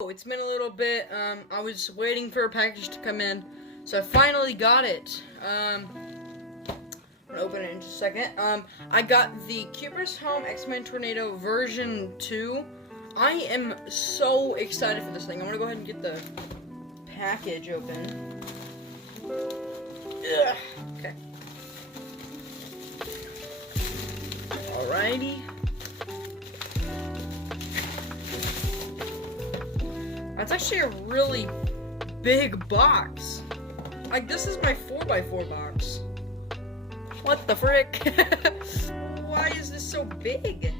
Oh, it's been a little bit. I was waiting for a package to come in, so I finally got it. I'm gonna open it in just a second. I got the Cuber's Home X-Men Tornado version 2. I am so excited for this thing. I'm gonna go ahead and get the package open. Ugh. Okay. Alrighty. That's actually a really big box. Like, this is my 4x4 box. What the frick? Why is this so big?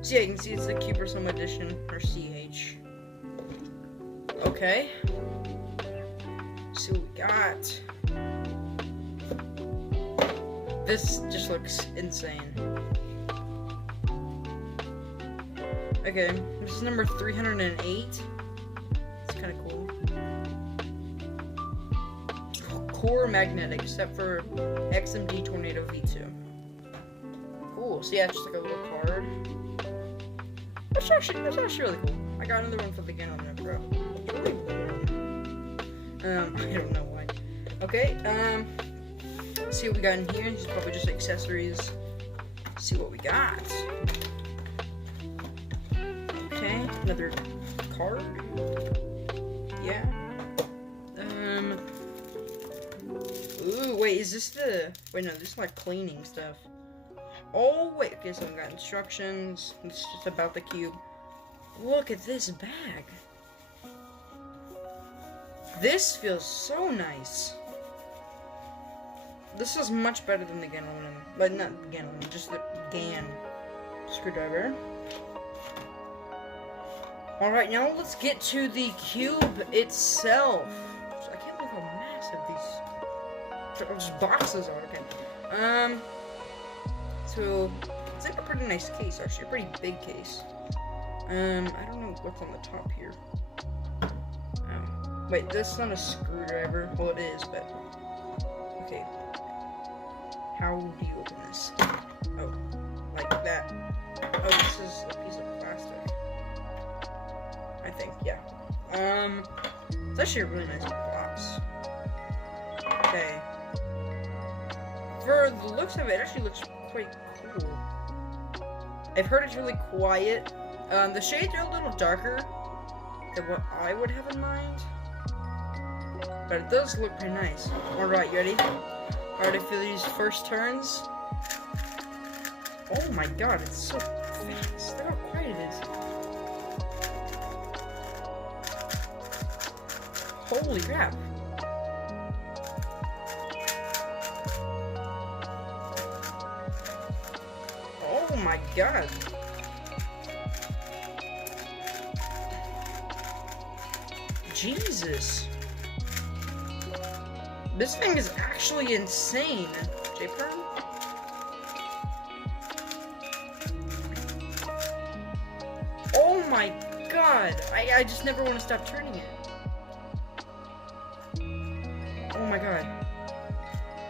So yeah, you can see it's the Cuber's Home Edition, or CH. Okay. Let's see what we got. This just looks insane. Okay, this is number 308. It's kind of cool. Core magnetic, except for XMD Tornado V2. Cool. So yeah, it's just like a little card. That's actually really cool. I got another one for the beginner Pro. It's really warm. I don't know why. Okay. Let's see what we got in here. This is probably just accessories. Let's see what we got. Okay, another card. Yeah. Ooh, wait, is this the... Wait, no, this is like cleaning stuff. Oh, wait, okay, so we got instructions. It's just about the cube. Look at this bag. This feels so nice. This is much better than the GAN aluminum. But not GAN aluminum, just the GAN screwdriver. Alright, now let's get to the cube itself. I can't believe how massive these boxes are. Okay. So it's like a pretty nice case, actually, a pretty big case. I don't know what's on the top here. Wait, this is not a screwdriver. Well, it is, but okay. How do you open this? Oh, like that. Oh, this is a piece of plastic. I think, yeah. It's actually a really nice box. Okay. For the looks of it, it actually looks quite cool. I've heard it's really quiet. The shades are a little darker than what I would have in mind. But it does look pretty nice. Alright, you ready? Ready for these first turns? Oh my god, it's so fast. Look how quiet it is. Holy crap. Oh my god. Jesus. This thing is actually insane. J-Perm? Oh my god. I just never want to stop turning it. Oh my god.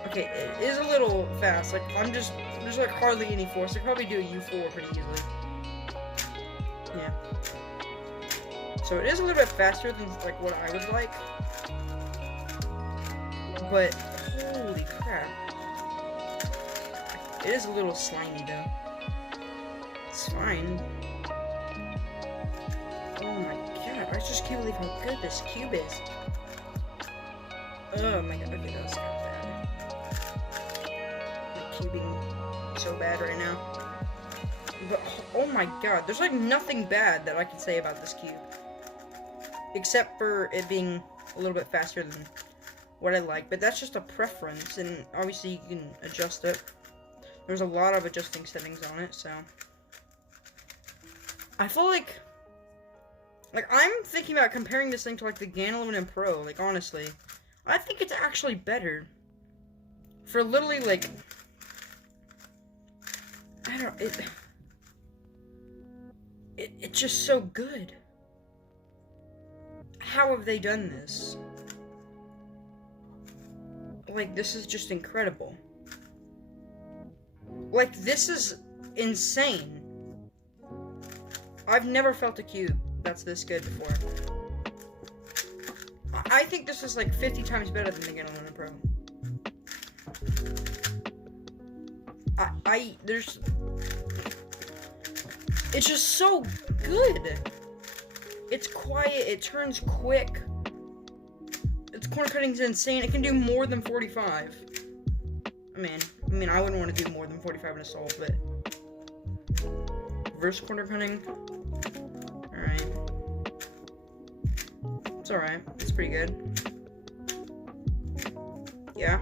Okay, it is a little fast. Like, there's like hardly any force. I could probably do a U4 pretty easily. Yeah. So it is a little bit faster than like what I would like. But holy crap. It is a little slimy though. It's fine. Oh my god, I just can't believe how good this cube is. Oh my god, okay, that was kind of bad. The cubing so bad right now. But oh my god, there's like nothing bad that I can say about this cube. Except for it being a little bit faster than what I like, but that's just a preference, and obviously you can adjust it. There's a lot of adjusting settings on it, so I feel like I'm thinking about comparing this thing to like the GAN Aluminum Pro. Like, honestly, I think it's actually better for literally like, I don't, it's just so good. How have they done this? Like, this is just incredible. Like, this is insane. I've never felt a cube that's this good before. I think this is like 50 times better than the Gun Limit Pro. It's just so good. It's quiet, it turns quick. Its corner cutting's insane. It can do more than 45. I mean, I wouldn't want to do more than 45 in assault, but reverse corner cutting. Alright. It's alright. It's pretty good. Yeah.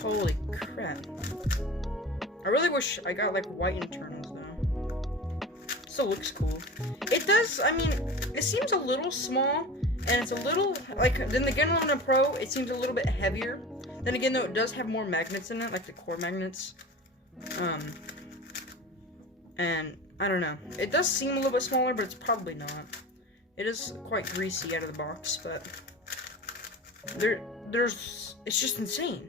Holy crap. I really wish I got like white internals though. Still looks cool. It does, I mean, it seems a little small, and it's a little, like, than the Gun Limit Pro, it seems a little bit heavier. Then again, though, it does have more magnets in it, like the core magnets. And, I don't know. It does seem a little bit smaller, but it's probably not. It is quite greasy out of the box, but it's just insane.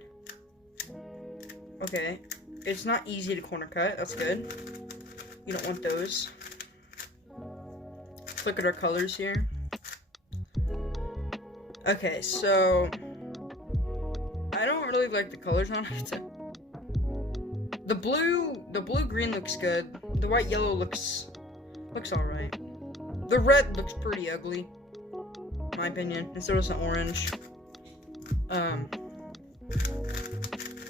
Okay. It's not easy to corner cut, that's good. You don't want those. Look at our colors here. Okay, so I don't really like the colors on it. The blue green looks good. The white yellow looks alright. The red looks pretty ugly, in my opinion. And so does the orange.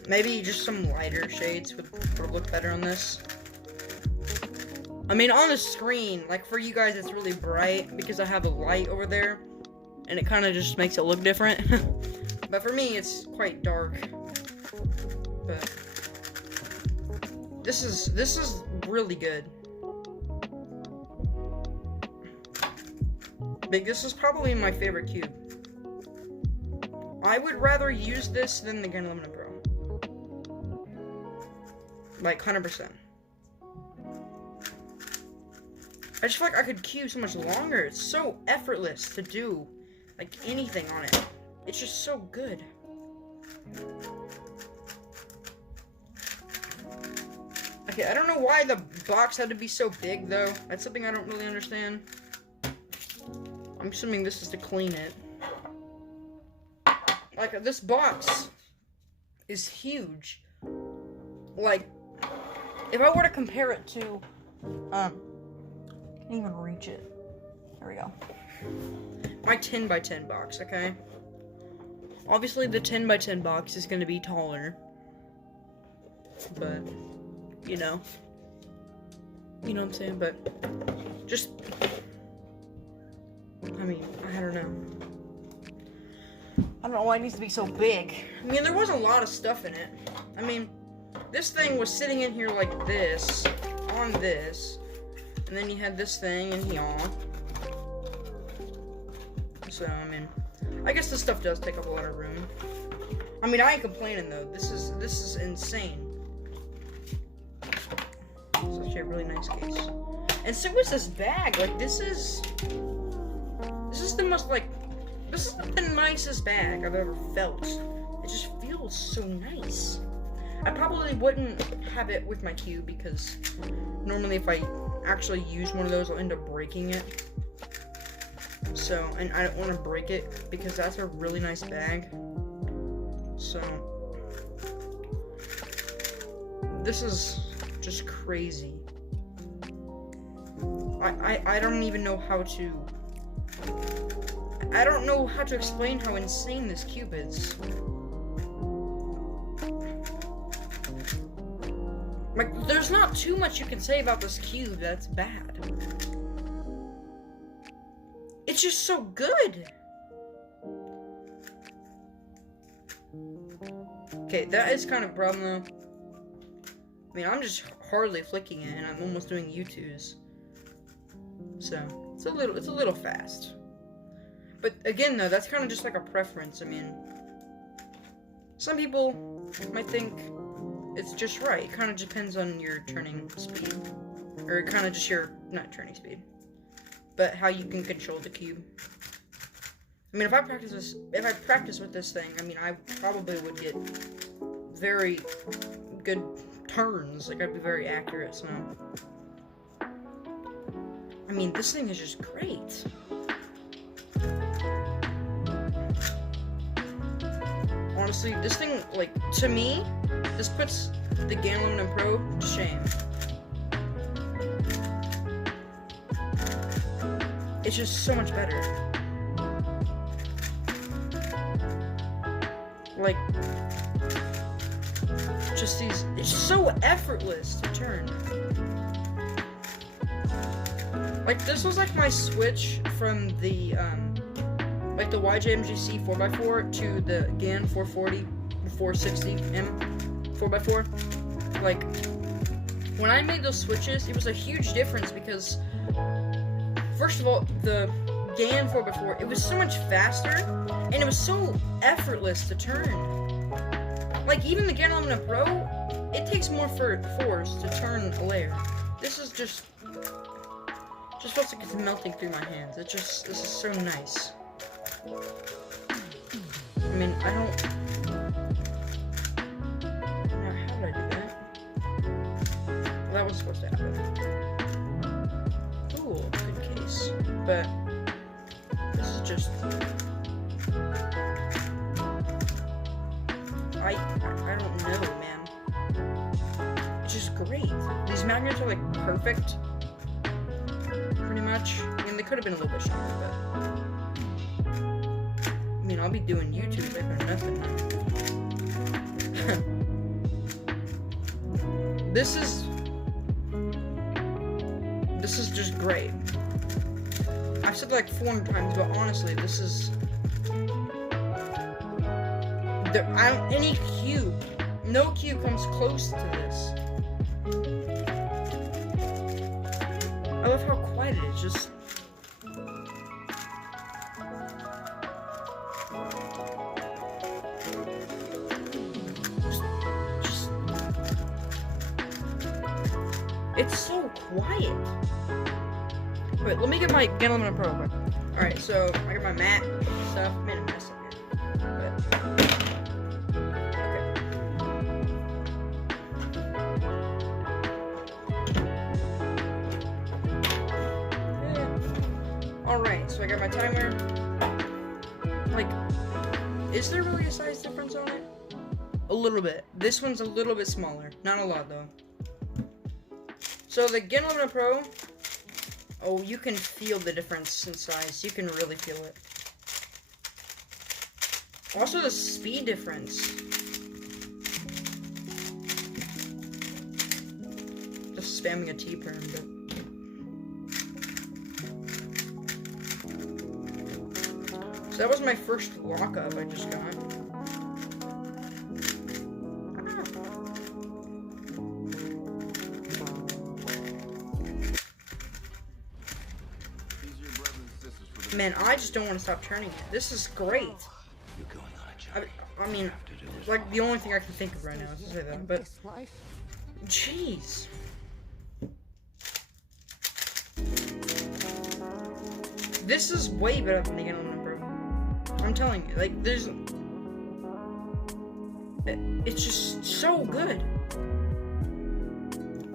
Maybe just some lighter shades would look better on this. I mean, on the screen, like for you guys, it's really bright because I have a light over there, and it kind of just makes it look different. But for me, it's quite dark. But this is really good. But this is probably my favorite cube. I would rather use this than the Gun Limit Pro. Like 100%. I just feel like I could cube so much longer. It's so effortless to do, like, anything on it. It's just so good. Okay, I don't know why the box had to be so big, though. That's something I don't really understand. I'm assuming this is to clean it. Like, this box is huge. Like, if I were to compare it to, can't even reach it. There we go. My 10 by 10 box, okay? Obviously, the 10 by 10 box is going to be taller. But, you know. You know what I'm saying? But, just, I mean, I don't know. I don't know why it needs to be so big. I mean, there was a lot of stuff in it. I mean, this thing was sitting in here like this, on this, and then you had this thing in here. So, I mean, I guess this stuff does take up a lot of room. I mean, I ain't complaining though. This is insane. It's actually a really nice case. And so is this bag. Like, this is the most, like, this is the nicest bag I've ever felt. It just feels so nice. I probably wouldn't have it with my cube because normally if I actually use one of those, I'll end up breaking it. So, and I don't want to break it because that's a really nice bag. So, this is just crazy. I don't even know how to... I don't know how to explain how insane this cube is. Like, there's not too much you can say about this cube that's bad. It's just so good. Okay, that is kind of a problem though. I mean, I'm just hardly flicking it and I'm almost doing U2s. So, it's a little fast. But again though, that's kind of just like a preference. I mean, some people might think it's just right. It kind of depends on your turning speed. Or kind of just your, not turning speed, but how you can control the cube. I mean, if I practice with this thing, I mean, I probably would get very good turns. Like, I'd be very accurate, so. I mean, this thing is just great. Honestly, this thing, like, to me, this puts the GAN Aluminum Pro to shame. It's just so much better. Like, just these, it's so effortless to turn. Like, this was like my switch from the, like the YJMGC 4x4 to the GAN 440, 460M 4x4. Like, when I made those switches, it was a huge difference because, first of all, the GAN 4x4, it was so much faster, and it was so effortless to turn. Like, even the GAN Aluminum Pro, it takes more force to turn a layer. This is just feels like it's melting through my hands. This is so nice. I mean, I don't... Now, how did I do that? Well, that was supposed to happen. Ooh, good case. But this is just... I don't know, man. It's just great. These magnets are, like, perfect. Pretty much. I mean, they could have been a little bit stronger, but... I mean, I'll be doing YouTube if or nothing. This is just great. I've said like 400 times, but honestly, this is... any cube, no cube comes close to this. I love how quiet it is, just... It's so quiet. Wait, let me get my GAN Aluminum Pro quick. Alright, so I got my mat stuff. Made a mess up here. Okay. Alright, so I got my timer. Like, is there really a size difference on it? A little bit. This one's a little bit smaller. Not a lot, though. So the GAN Aluminum Pro, oh, you can feel the difference in size. You can really feel it. Also, the speed difference. Just spamming a T perm, but... So that was my first lockup I just got. Man, I just don't want to stop turning it. This is great. I mean, like, the only thing I can think of right now is to say that, but... Jeez. This is way better than the GAN Aluminum Pro. I'm telling you, like, there's... It's just so good.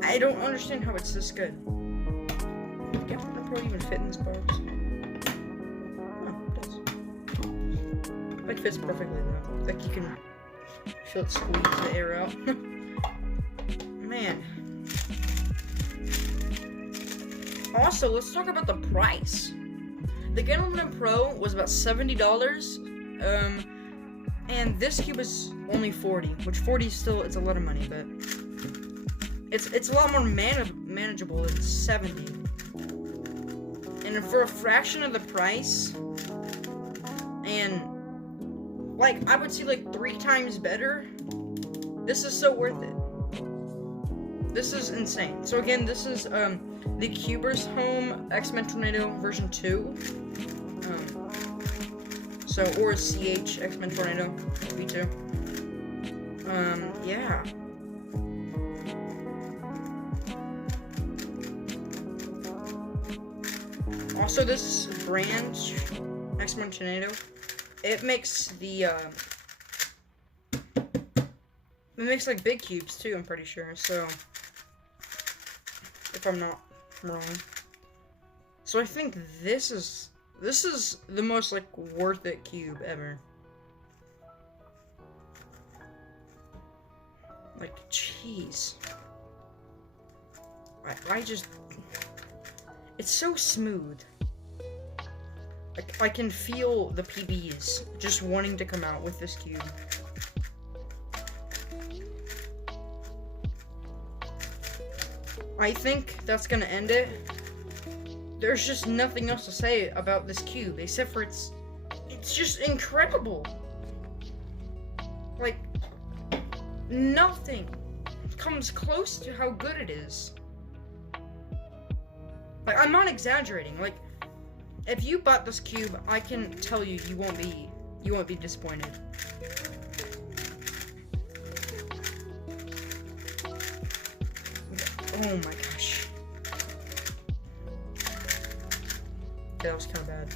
I don't understand how it's this good. GAN Aluminum Pro even fit in this box? It fits perfectly though. Like you can feel it squeeze the air out. Man. Also, let's talk about the price. The GAN Aluminum Pro was about $70. And this cube is only $40, which 40 is still, it's a lot of money, but it's a lot more manageable. It's $70. And for a fraction of the price, and like, I would say like 3 times better. This is so worth it. This is insane. So again, this is the Cuber's Home X-Men Tornado version 2. Or CH X-Men Tornado V2. Yeah. Also, this brand X-Men Tornado, it makes the it makes like big cubes too, I'm pretty sure. So if I'm not wrong. So I think this is the most like worth it cube ever. Like, jeez. I just, it's so smooth. I can feel the PBs just wanting to come out with this cube. I think that's gonna end it. There's just nothing else to say about this cube except for it's just incredible. Like, nothing comes close to how good it is. Like, I'm not exaggerating. Like, if you bought this cube, I can tell you, you won't be disappointed. Oh my gosh. That was kind of bad.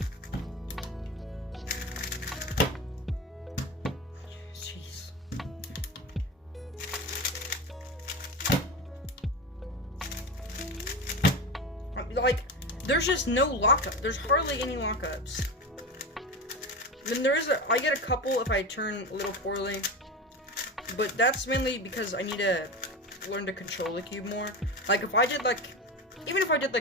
Jeez. Like, there's just no lockup. There's hardly any lockups. Then I get a couple if I turn a little poorly. But that's mainly because I need to learn to control the cube more. Like, if I did even if I did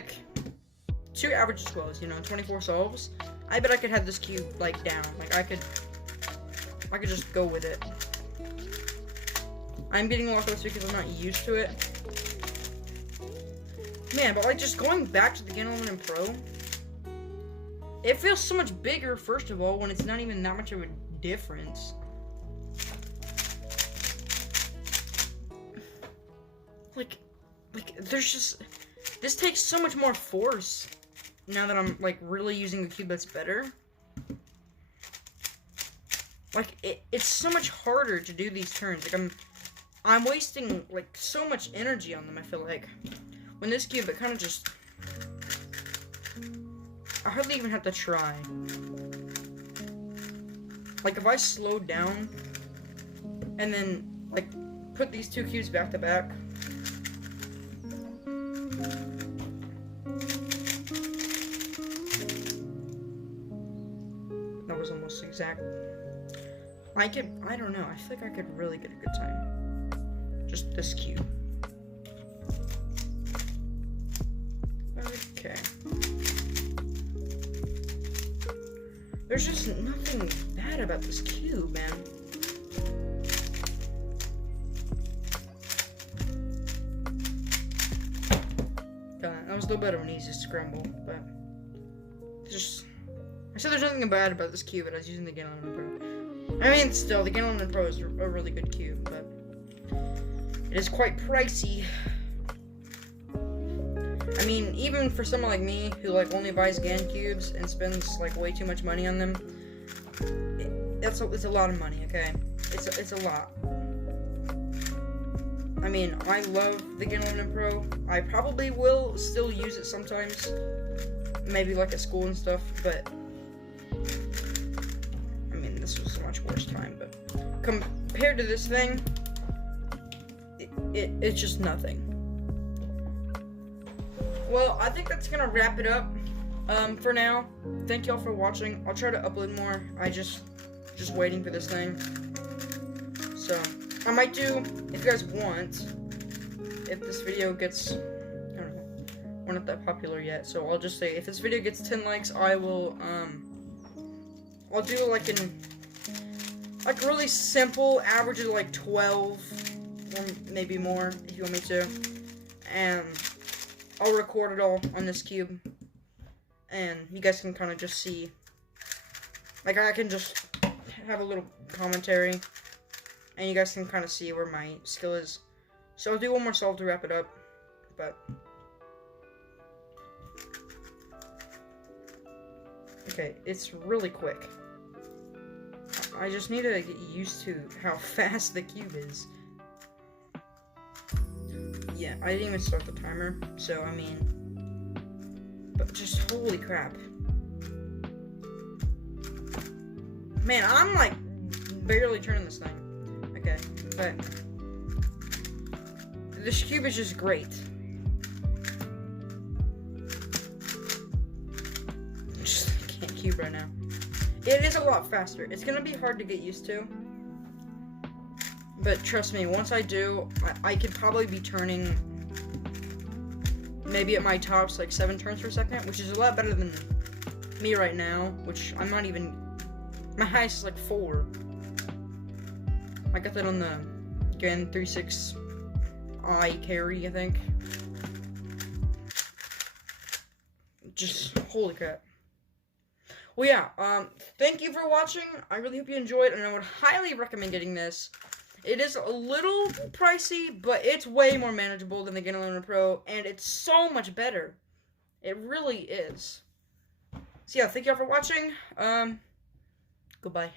2 average swells, 24 solves, I bet I could have this cube down. Like, I could just go with it. I'm getting lockups because I'm not used to it. Man, but just going back to the Game Aluminum Pro, it feels so much bigger, first of all, when it's not even that much of a difference. Like, there's just, this takes so much more force now that I'm, really using a cube that's better. Like, it's so much harder to do these turns. Like, I'm wasting, so much energy on them, I feel like. When this cube, it kind of just, I hardly even have to try. Like, if I slowed down, and then, put these 2 cubes back to back, that was almost exact. I don't know, I feel like I could really get a good time. Just this cube. Okay. There's just nothing bad about this cube, man. That was a little bit of an easy scramble, but I said there's nothing bad about this cube, but I was using the Game Aluminum Pro. I mean, still, the Game Aluminum Pro is a really good cube, but it is quite pricey. I mean, even for someone like me, who, only buys GAN cubes and spends, way too much money on them, it's a lot of money, okay? It's a lot. I mean, I love the Game Aluminum Pro. I probably will still use it sometimes. Maybe, at school and stuff, but I mean, this was a much worse time, but compared to this thing, it's just nothing. Well, I think that's gonna wrap it up for now. Thank y'all for watching. I'll try to upload more. I just waiting for this thing. So I might do, if you guys want, if this video gets, I don't know, we're not that popular yet. So I'll just say, if this video gets 10 likes, I will I'll do a really simple, average of 12 or maybe more if you want me to, and I'll record it all on this cube, and you guys can kind of just see, I can just have a little commentary, and you guys can kind of see where my skill is. So I'll do one more solve to wrap it up, but, okay, it's really quick. I just need to get used to how fast the cube is. Yeah, I didn't even start the timer, so I mean, but just holy crap. Man, I'm barely turning this thing. Okay, but this cube is just great. Just can't cube right now. It is a lot faster. It's gonna be hard to get used to. But trust me, once I do, I could probably be turning maybe at my tops like 7 turns per second, which is a lot better than me right now, which I'm not even, my highest is like 4. I got that on the, again, 3.6i carry, I think. Just, holy crap. Well, yeah, thank you for watching. I really hope you enjoyed, and I would highly recommend getting this. It is a little pricey, but it's way more manageable than the Game Learner Pro, and it's so much better. It really is. So yeah, thank y'all for watching. Goodbye.